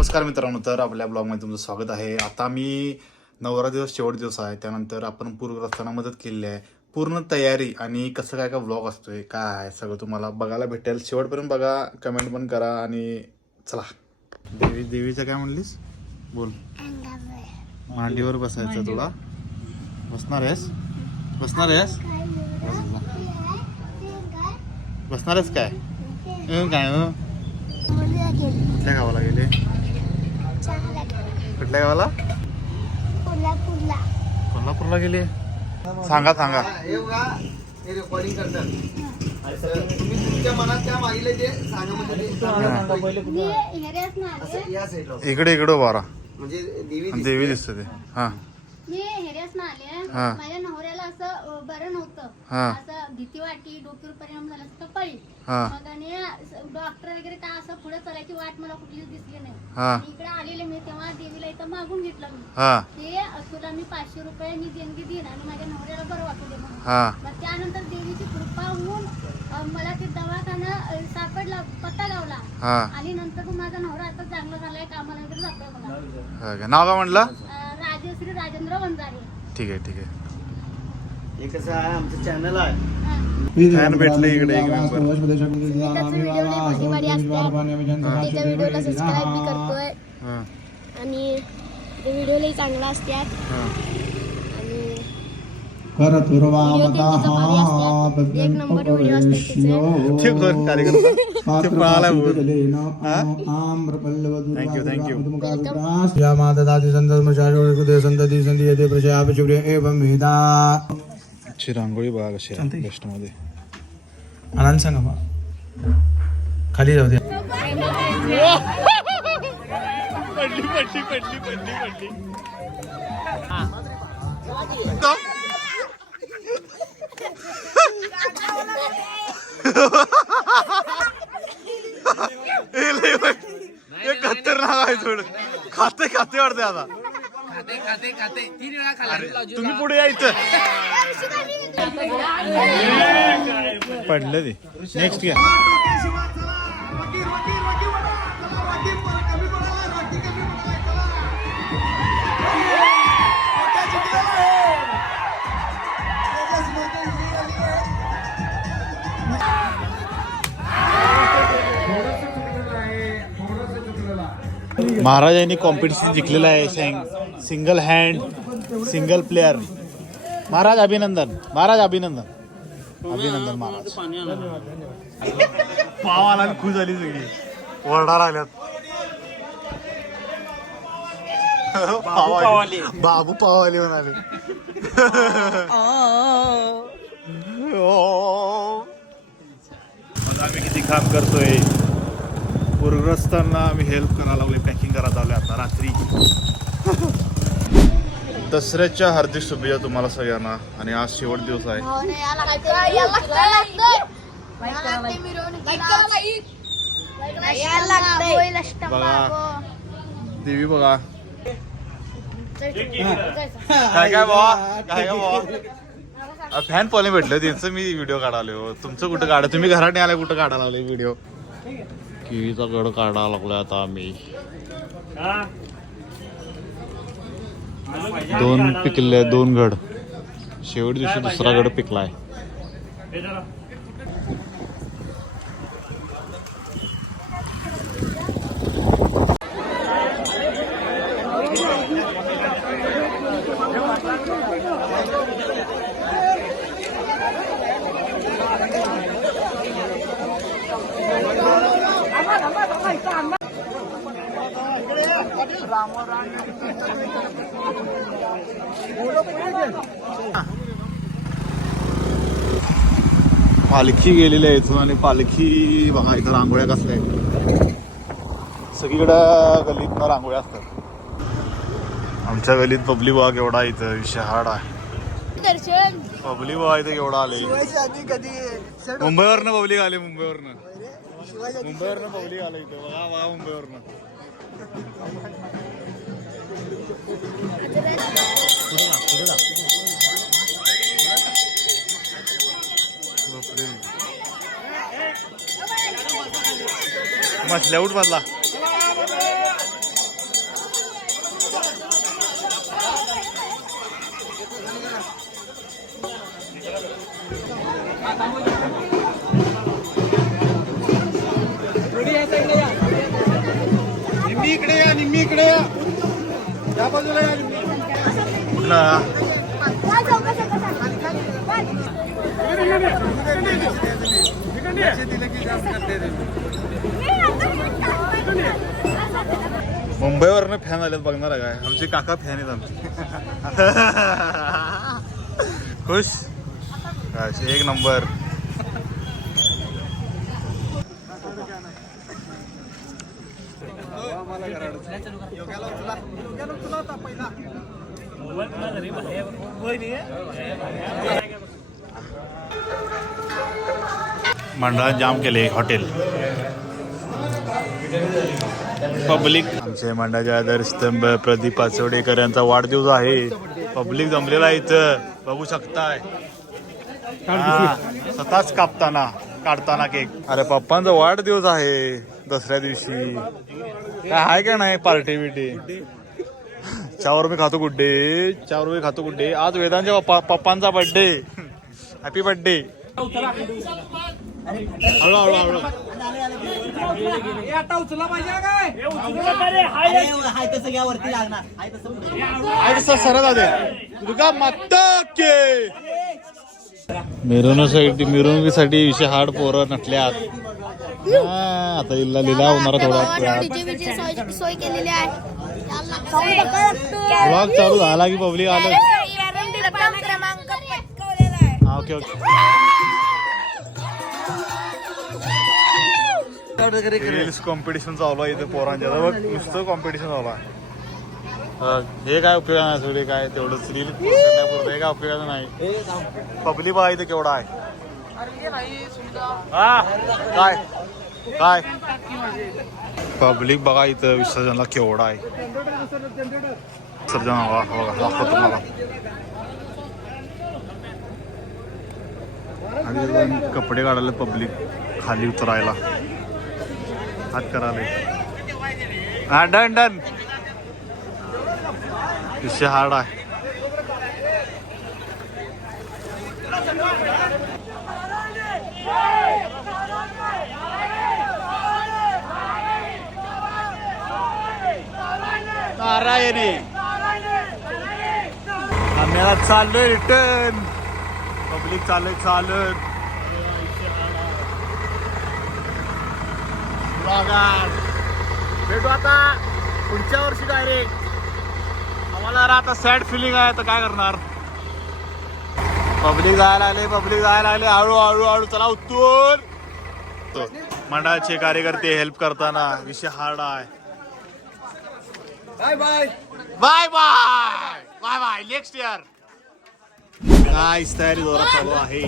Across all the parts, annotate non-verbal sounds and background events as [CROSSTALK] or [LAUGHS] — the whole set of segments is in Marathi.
नमस्कार मित्रांनो तर आपल्या ब्लॉगमध्ये तुमचं स्वागत आहे. आता मी नवरा दिवस शेवट दिवस आहे. त्यानंतर आपण पूरग्रस्तांना मदत केलेली आहे. पूर्ण तयारी आणि कसं काय काय ब्लॉग असतोय काय आहे सगळं तुम्हाला बघायला भेटेल. शेवटपर्यंत बघा कमेंट पण करा आणि चला. देवी देवीचं काय म्हणलीस? बोल. मांडीवर बसायचं तुला. बसणार आहेस? बसणार आहेस? बसणार आहेस काय? काय हं? कुठल्या गावाला गेले? कुठल्या गावाला कोल्हापूरला. गेले? सांगा सांगा. हे बघा हे रेकॉर्डिंग करतात. तुम्ही तुमच्या मनात त्या मागील ते सांगा म्हणजे ते हा. असं या साईडला इकडे इकडे बारा म्हणजे देवी दिसते. देवी दिसते ते. हा. मी हेरेस ना आले हा. माझ्या नवऱ्याला असं अं, बरं नव्हतं. हा. असं भीती वाटली डोक्यावर परिणाम झाला असं कपाळी हा. मग आणि डॉक्टर वगैरे काय असं पुढे चालायची वाट मला कुठलीच दिसली नाही. हा. आणि इकडे आलेले मी तेव्हा देवीला इथं मागून घेतलं मी. हा. ते तुला मी पाचशे रुपये मी देणगी देईन आणि माझ्या नवऱ्याला बरं वाटू दे म्हणून. हा. मग त्यानंतर देवीची कृपा होऊन अं, मला ते दवाखाना अं, सापडला पत्ता लावला. हा. आणि नंतर मग माझा नवरा आता चांगला झालाय कामाला वगैरे जातोय हा. नाव काय म्हटलं? अं, राजश्री राजेंद्र वंजारे. ठीक आहे ठीक आहे. हे कसं आहे? आमचं चॅनल आहे. हा. फॅन भेटले इकडे एक member. त्याच्या व्हिडिओला सबस्क्राईब बी करतोय. हा. आणि ते व्हिडिओलाही चांगला असतात हा. आणि एक नंबर व्हिडिओ असतात त्याचे. ची रांगोळी बघा कशी आहे बेस्टमध्ये आनंद सांगा. खाली जाऊ द्या पडली पडली पडली पडली पडली खतरनाक आहे थोडं खाते खाते वाटते आता अरे, तुम्ही पुढे या इथं पडलं ते नेक्स्ट घ्या महाराजांनी कॉम्पिटिशन जिंकलेलं आहे. सिंगल हँड सिंगल प्लेअर महाराज अभिनंदन महाराज अभिनंदन. अभिनंदन महाराज. पाव आला आणि खुश झाली सगळी. वरडा राहिल्यात. पाव आले. बाबू पाव आले म्हणाले. आज आम्ही किती काम करतोय? पूरग्रस्तांना आम्ही हेल्प करायला लागलोय पॅकिंग करायला लागलोय आता रात्री. दसऱ्याच्या हार्दिक शुभेच्छा तुम्हाला सगळ्यांना. आणि आज शेवट दिवस आहे. बघा. देवी बघा. काय काय काय काय फॅन फॉलोइंग भेटलं त्यांचं मी व्हिडिओ काढालो हो. तुमचं कुठं काढा? तुम्ही घरात नाही आलाय कुठं काढायला लागले व्हिडिओ किवीचा गड काढायला लागलोय आता आम्ही. दोन पिकले दोन गड. शेवट दिवशी दुसरा गड पिकलाय. पालखी गेलेली आहे इथून आणि पालखी बघा इथं रांगोळ्या कसल्या आहेत. सगळीकडं गल्लीतनं रांगोळ्या असतात. आमच्या गल्लीत बबली बाग एवढा इथं शहाड आहे. बबली बाग इथं एवढा आले. मुंबईवरनं पब्लिक आले मुंबईवरनं. मुंबईवरनं पब्लिक आलं इथं. बघा बघा मुंबईवरनं. मस्त उठ मधला Thank you. मुंबईवरनं फॅन आलेत बघणार काय. आमचे काका फॅन आहेत आमचे. [LAUGHS] खुश? अच्छा, एक नंबर. मंडळात जाम केले हॉटेल. पब्लिक आमचे मंडळाचे आदरस्तंभ प्रदीप पाचवडेकर यांचा वाढदिवस आहे. पब्लिक जमलेला आहे इथं. बघू शकताय. हा, स्वतःच कापताना काढताना केक अरे पप्पांचा वाढदिवस आहे दसऱ्या दिवशी. काय आहे का नाही पार्टी बिटी? चावर मी खातो गुड्डे चावर मी खातो गुड्डे. आज वेदांच्या पप्पा पप्पांचा बर्थडे हॅपी बर्थडे हळू हळू हळू. आहे तसं सरळ आले दुर्गा माता के. मिरवणुकीसाठी मिरवणुकीसाठी विषय हार्ड पोरं नटल्यात. हा, आता इल्ला लिला होणार थोडा. डीजे सोय केलेली आहे. ब्लॉग चालू झाला की पब्लिक आलं? क्रमांक पटकवलेला आहे. हा ओके ओके रील्स कॉम्पिटिशन चालू आहे इथे पोरांच्या. बघ नुसतं कॉम्पिटिशन चालू आहे हा, काय उपयोग नाही सगळे काय तेवढंच रील करण्यापुरतं हे काय उपयोगाचं नाही? पब्लिक बघा इथे केवढा आहे. हा, काय? काय? पब्लिक बघा इथं विसर्जनला केवढा आहे. विसर्जन बघा दाखवतो तुम्हाला. आणि कपडे काढायला पब्लिक खाली उतरायला. हात करायला हा डन डन. विषय हार्ड आहे. नारायणी. आम्हाला चाललोय रिटर्न पब्लिक चालत चालत. Vloggers. भेटू आता पुढच्या वर्षी डायरेक्ट आम्हाला जरा आता सॅड फिलिंग आहे तर काय करणार? पब्लिक जायला आले पब्लिक जायला आले हळू हळू हळू चला उत्तूर मंडळाचे कार्यकर्ते हेल्प करताना विषय हार्ड आहे. Bye bye bye bye bye bye next year काय तयारी जोरात चालू आहे.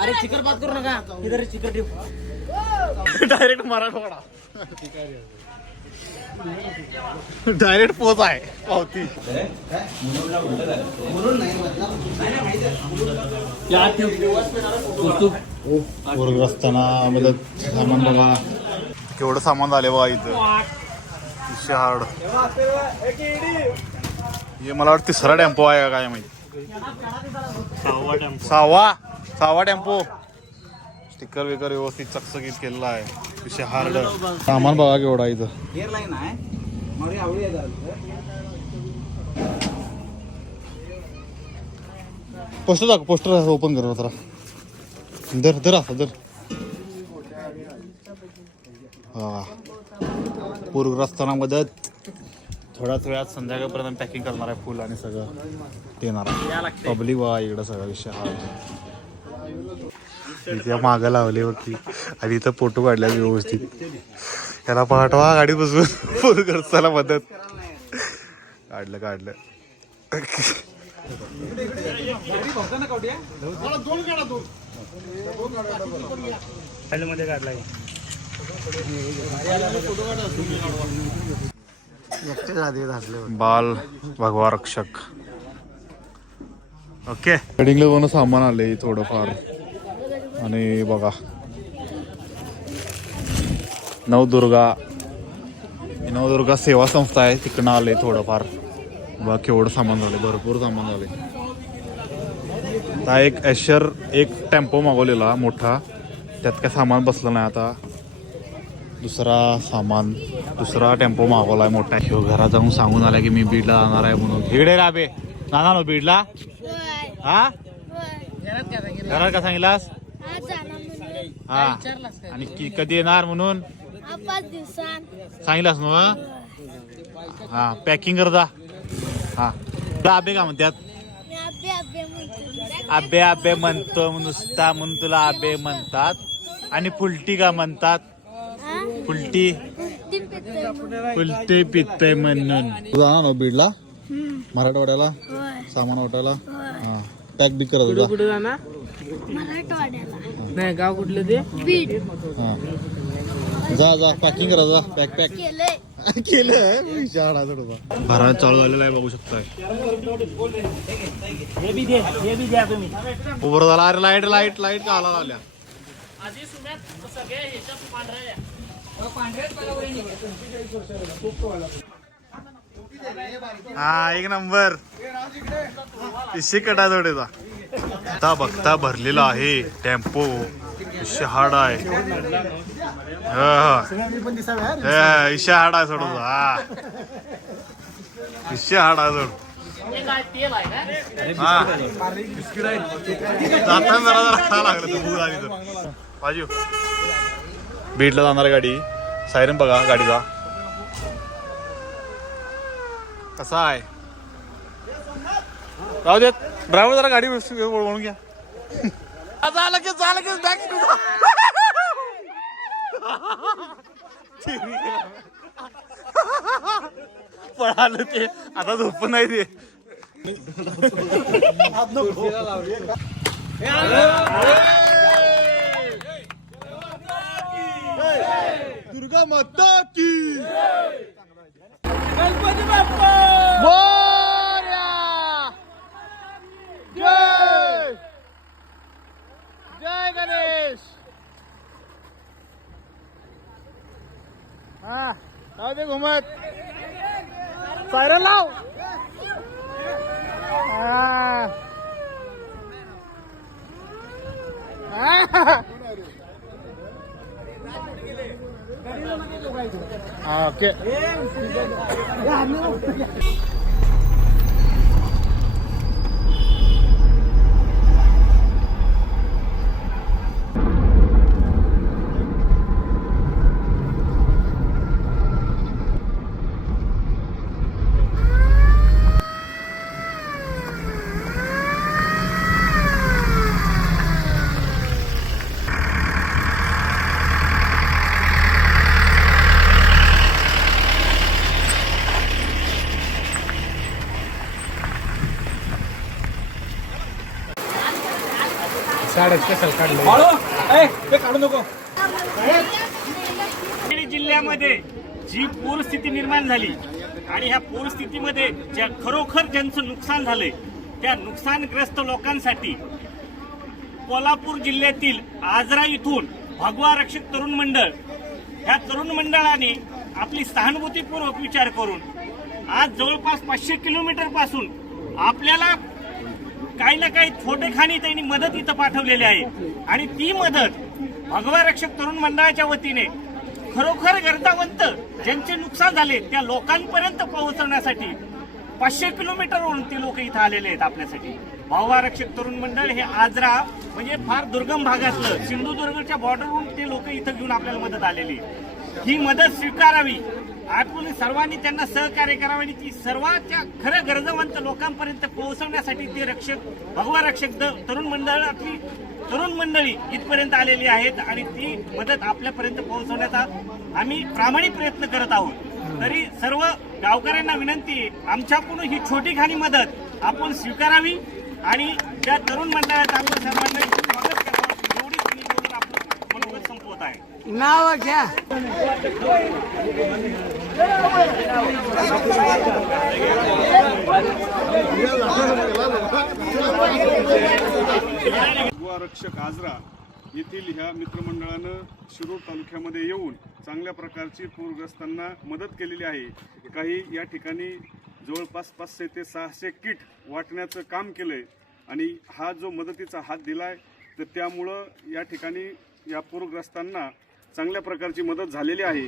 अरे चिकर बात करू नका. इधर चिकर डायरेक्ट मराठवाडा डायरेक्ट पोच आहे पावती. पूरग्रस्तांना मदत सामान बघा. केवढं सामान झाले बघा इथं. शहाड हे मला वाटतं तिसरा टेम्पो आहे का काय माहिती. सहावा सहावा टेम्पो. स्टिकर विकर व्यवस्थित चकचकीत केलेला आहे. विषय हार्ड सामान बघा केवढा इथं. एअरलाईन आहे. मग आवडी आहे पोस्टर दाखव पोस्टर ओपन कर जरा. दर दर असं दर हा. पूरग्रस्तांना मदत. थोड्याच वेळात संध्याकाळपर्यंत पॅकिंग करणार आहे फुल आणि सगळं देणार आहे. पब्लिक बघा इकडं सगळा विषय हा इथे मागं लावले वरती आणि इथं फोटो काढल्या व्यवस्थित. त्याला पाठवा गाडीत बसून पूरग्रस्ताला मदत. काढलं काढलं. बाल भगवा रक्षक. ओके. कडिंगला दोन सामान आले थोडंफार. आणि बघा. नवदुर्गा. नवदुर्गा सेवा संस्था आहे तिकडनं आले थोडंफार. बघा केवढं सामान झालं भरपूर सामान झाले आता एक ॲशर एक टेम्पो मागवलेला मोठा. त्यात काय सामान बसलं नाही आता. दुसरा सामान दुसरा टेम्पो मागवलाय मोठा. ह्यो घरात जाऊन सांगून आला की मी बीडला जाणार आहे म्हणून. इकडे राबे जाणार ना बीडला? हा? घरात का सांगितलास? हा. आणि की कधी येणार म्हणून? सांगितलास न हा? पॅकिंग कर जा. हा. तुला आबे का म्हणतात? म्हणतो आबे आबे म्हणतो नुसता म्हणून तुला आबे म्हणतात. आणि फुलटी का म्हणतात? फुलटी. फुलटी पितय म्हणून. तू जाणार ना बीडला? हम्म. मराठवाड्याला? होय. सामान वाटायला? हा. पॅक बी करत जा कुठे जाणार? नाही गाव कुठलं ते? बीड. हा. जा जा पॅकिंग करा जा. पॅक पॅक केलं भरात चालू झालेला आहे बघू शकताय. हे बी दे हे बी द्या तुम्ही उभं झाला अरे लाइट लाइट लाइट का आला लावल्या हा एक नंबर. इशे कटा जोडेचा. आता बघता भरलेला आहे टेम्पो. इशे हाड आहे. हा, हा. हा, हाड आहे सोडून हा. हाड आहे सोड हा. जाताना जरा जरा खा लागलं तू तर. बीडला जाणार गाडी. सायरन बघा गाडीचा कसा आहे? राहू देत. ड्रायव्हर जरा गाडी व्यवस्थित वळवून घ्या. झालं की झालं की बॅग पळालं ते. आता झोप नाही ते दुर्गा माता की। गणपती जय। जय गणेश। हा लाव दे घुमत. सायरन लाव. हा. हा. हा, जिल्ह्यामध्ये जी पूरस्थिती निर्माण झाली आणि ह्या पूरस्थितीमध्ये ज्या खरोखर ज्यांचं नुकसान झालंय त्या नुकसानग्रस्त लोकांसाठी कोल्हापूर जिल्ह्यातील आजरा इथून भगवा रक्षक तरुण मंडळ ह्या तरुण मंडळाने आपली सहानुभूतीपूर्वक विचार करून आज जवळपास पाचशे किलोमीटरपासून आपल्याला काही ना काही छोटेखानी त्यांनी मदत इथं पाठवलेली आहे. आणि ती मदत भगवा रक्षक तरुण मंडळाच्या वतीने खरोखर गरजावंत ज्यांचे नुकसान झाले त्या लोकांपर्यंत पोहोचवण्यासाठी पाचशे किलोमीटरवरून ते लोक इथं आलेले आहेत आपल्यासाठी. भावा रक्षक तरुण मंडळ हे आजरा म्हणजे फार दुर्गम भागातलं सिंधुदुर्गच्या बॉर्डरवरून ते लोक इथं घेऊन आपल्याला मदत आलेली आहे. ही मदत स्वीकारावी. आपण सर्वांनी त्यांना सहकार्य करावं आणि ती सर्वांच्या खरं गरजवंत लोकांपर्यंत पोहोचवण्यासाठी ते रक्षक भगवा रक्षक द- तरुण मंडळातली तरुण मंडळी इथपर्यंत आलेली आहेत आणि ती मदत आपल्यापर्यंत पोहोचवण्याचा आम्ही प्रामाणिक प्रयत्न करत आहोत. तरी सर्व गावकऱ्यांना विनंती आमच्याकडून ही छोटी खाणी मदत आपण स्वीकारावी आणि त्या तरुण मंडळात आपण सर्वांना स्वागत करावं. एवढी बोलून आपलं मनोगत संपवत आहे. नाव घ्या. रक्षक आजरा येथील ह्या मित्रमंडळानं शिरूर तालुक्यामध्ये येऊन चांगल्या प्रकारची पूरग्रस्तांना मदत केलेली आहे. काही या ठिकाणी जवळपास पाचशे ते सहाशे किट वाटण्याचं काम केलंय आणि हा जो मदतीचा हात दिलाय तर त्यामुळं या ठिकाणी या पूरग्रस्तांना चांगल्या प्रकारची मदत झालेली आहे.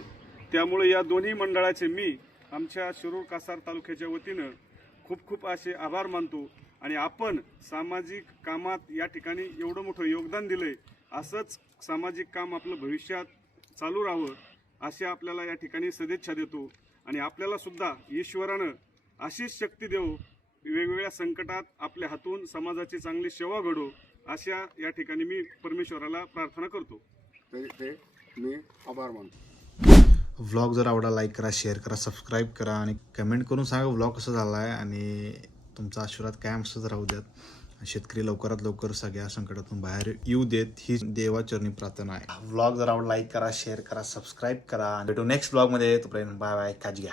त्यामुळे या दोन्ही मंडळाचे मी आमच्या शिरूर कासार तालुक्याच्या वतीनं खूप खूप असे आभार मानतो आणि आपण सामाजिक कामात या ठिकाणी एवढं मोठं योगदान दिलंय असंच सामाजिक काम आपलं भविष्यात चालू राहावं अशी आपल्याला या ठिकाणी सदिच्छा देतो. आणि आपल्याला सुद्धा ईश्वरानं अशीच शक्ती देऊ वेगवेगळ्या संकटात आपल्या हातून समाजाची चांगली सेवा घडो अशा या ठिकाणी मी परमेश्वराला प्रार्थना करतो. ते ते मी आभार मानतो. व्लॉग जर आवडला लाईक करा शेअर करा सबस्क्राईब करा आणि कमेंट करून सांगा व्लॉग कसा झाला आहे आणि तुमचा आशीर्वाद कायम असंच राहू द्यात. शेतकरी लवकरात लवकर सगळ्या संकटातून बाहेर येऊ देत ही देवाचरणी प्रार्थना आहे. व्लॉग जर आवडला लाईक करा शेअर करा सबस्क्राईब करा. भेटू नेक्स्ट व्लॉगमध्ये तोपर्यंत बाय बाय काळजी घ्या.